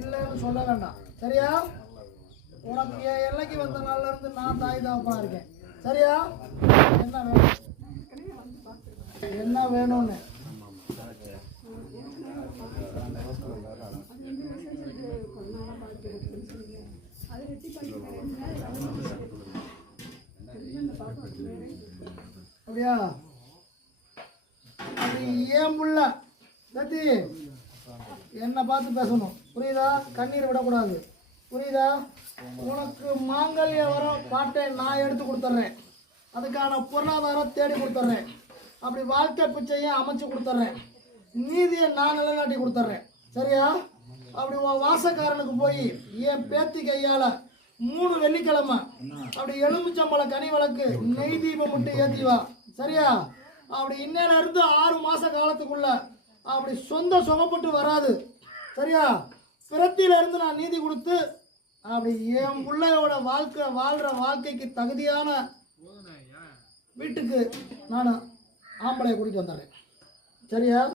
இல்லைன்னு சொல்ல வேண்டாம். சரியா? உனக்கு என் எல்லைக்கு வந்த நாள்ல இருந்து நான் தாய் தகப்பனா இருக்கேன். சரியா? என்ன வேணும்? என்ன வேணும்னு அப்படியா? அது ஏன் புள்ள சத்தி என்னை பார்த்து பேசணும். புரியுதா? கண்ணீர் விடக்கூடாது. புரியுதா? உனக்கு மாங்கல்ய வரம் பாட்டை நான் எடுத்து கொடுத்துட்றேன். அதுக்கான பொருளாதாரம் தேடி கொடுத்துட்றேன். அப்படி வாழ்க்கை பிச்சையும் அமைச்சு கொடுத்துட்றேன். நீதியை நான் நிலைநாட்டி கொடுத்துட்றேன். சரியா? அப்படி உன் வாசக்காரனுக்கு போய் என் பேத்தி கையால் 3 வெள்ளிக்கிழமை அப்படி எலுமிச்சம்பழம் கனி விளக்கு நெய் தீபம் விட்டு ஏற்றிவா. சரியா? அப்படி இன்னையில இருந்து 6 மாத காலத்துக்குள்ள அப்படி சொந்த சுகப்பட்டு வராது. சரியா? பிறத்தில இருந்து நான் நீதி கொடுத்து அப்படி என் பிள்ளையோட வாழ்கிற வாழ்க்கைக்கு தகுதியான வீட்டுக்கு நான் ஆம்பளையை கூட்டிட்டு வந்துடுறேன். சரியா?